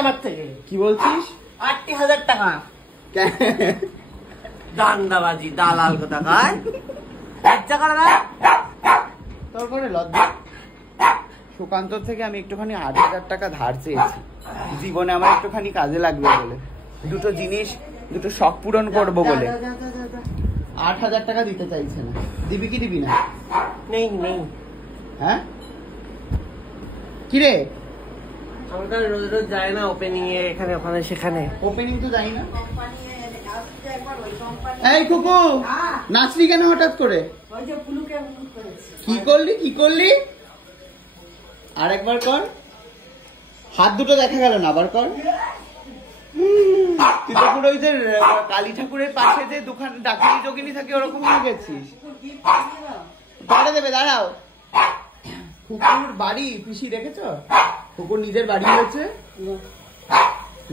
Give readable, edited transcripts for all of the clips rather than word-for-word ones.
আমার থেকে। কি বলছিস? 80,000 টাকা দান্দাবাজি দালাল কোথাকার। লজ্জা করে না তোর করে লজ্জা? সুকান্ত থেকে আমি একটুখানি 8,000 টাকা ধার চেয়েছি, জীবনে আমার একটুখানি কাজে লাগবে বলে, দুটো জিনিস, দুটো শখ পূরণ করবো বলে। 8,000 টাকা দিতে চাইছে না। দিবি কি দিবি না? নেই নেই। হ্যাঁ কিরে? আমরা রোজ রোজ যায় না ওপেনিং এ, এখানে ওখানে সেখানে। ওপেনিং তো যাই না। এই কুকু, নাচলি কেন হঠাৎ করে? কি করলি কি করলি? আরেকবার কর। হাত দুটো দেখা গেল না, আবার কর। তুই তো পুরো ওই যে কালী ঠাকুরের পাশে যে দোকান ডাকিনি যোগিনী থাকে ওরকম হয়ে গেছিস। পরে দেবে, দাঁড়াও। কুকুর বাড়ি পিসি দেখেছো? কুকুর নিজের বাড়ি হয়েছে।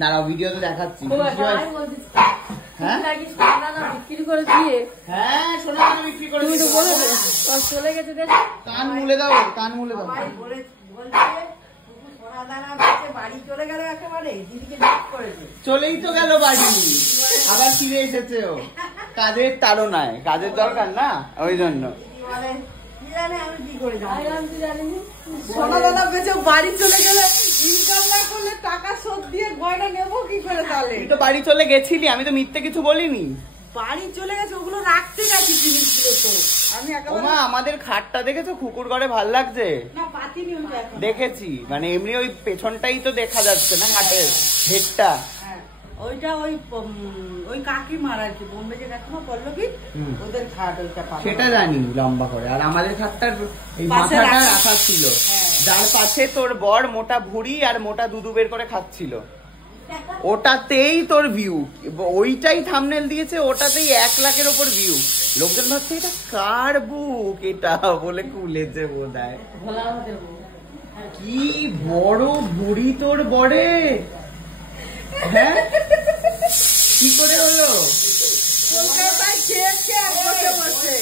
দাঁড়াও, ভিডিওতে দেখাচ্ছি। হ্যাঁ সোনা বিক্রি করে চলে গেছে। কান মুলে দাও, কান মুলে দাও। চলেই তো গেল বাড়ি, আবার ফিরে এসেছে। ও কাজের তাড়নায়, কাজের দরকার না, ওই জন্য। বাড়ি চলে গেলে ইনকাম না করলে টাকা শোধ দিয়ে গয়না নেবো কি করে? তাহলে তুই তো বাড়ি চলে গেছিলি, আমি তো মিথ্যে কিছু বলিনি। বাড়ি চলে গেছে, ওগুলো রাখতে গেছি জিনিসগুলো। তো আমি ওমা আমাদের খাটটা দেখেছো? কুকুর ঘরে ভাল লাগছে। না পাতিনি ওইটা এখন। দেখেছি, মানে এমনি ওই পেছনটাই তো দেখা যাচ্ছে না, খাটের হেডটা। ওইটা ওই কাকিমার আর কি, বোম্বে যে কাকিমা পল্লবী, ওদের খাট ওইটা। সেটা জানি লম্বা করে। আর আমাদের খাটটার এই মাথাটা রাখা ছিল, যার পাশে তোর বর মোটা ভুড়ি আর মোটা দুধু বের করে খাচ্ছিল, ওটাতেই তোর ভিউ। ওইটাই থাম্বনেল দিয়েছে, ওটাতেই 1 লাখের ওপর ভিউ। লোকজন ভাবছে এটা কার বুক এটা বলে খুলেছে বোধহয়। কি বড় ভুড়ি তোর বড়ে। হ্যাঁ কি করে হলো? কলকাতায় খেয়ে খেয়ে বসে বসে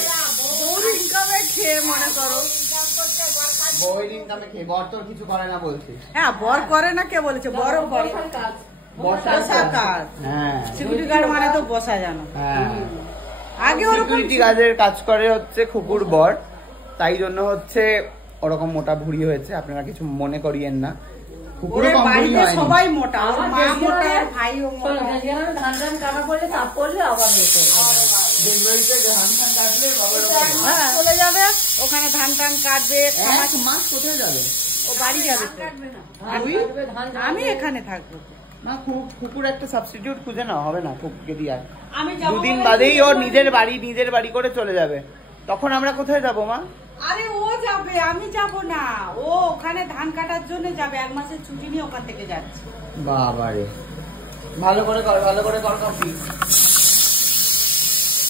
বউর ইনকামে খেয়ে মনে করো। বউয়ের ইনকামে খেয়ে বর তোর কিছু করে না বলছিস? হ্যাঁ বর করে না, কে বলেছে? বড় কাজ, বসার কাজ। হ্যাঁ সিকিউরিটি গার্ড মানে তো বসা জানো। আগে সিকিউরিটি গার্ডের কাজ করে হচ্ছে কুকুর বর, তাই জন্য হচ্ছে ওরকম মোটা ভুড়ি হয়েছে। আপনারা কিছু মনে করিয়েন না, কুকুরের বাড়িতে সবাই মোটা, মা মোটা, ভাইও মোটা। ধান ধান কাটা পড়লে চাপ পড়লে আবার চলে যাবে ওখানে, ধান টান কাটবে। মাছ কোথায় যাবে? ও বাড়ি যাবে। আমি এখানে থাকবো না। কুকুর একটা সাবস্টিটিউট খুঁজে নাও, হবে না কুকুরকে দিয়ে। আমি 2 দিন বাদেই ওর নিজের বাড়ি করে চলে যাবে, তখন আমরা কোথায় যাবো মা? আরে ও যাবে, আমি যাব না। ও ওখানে ধান কাটার জন্য যাবে, 1 মাসের ছুটি নিয়ে ওখান থেকে যাচ্ছে। বাবারে, ভালো করে কর, ভালো করে কর কফি।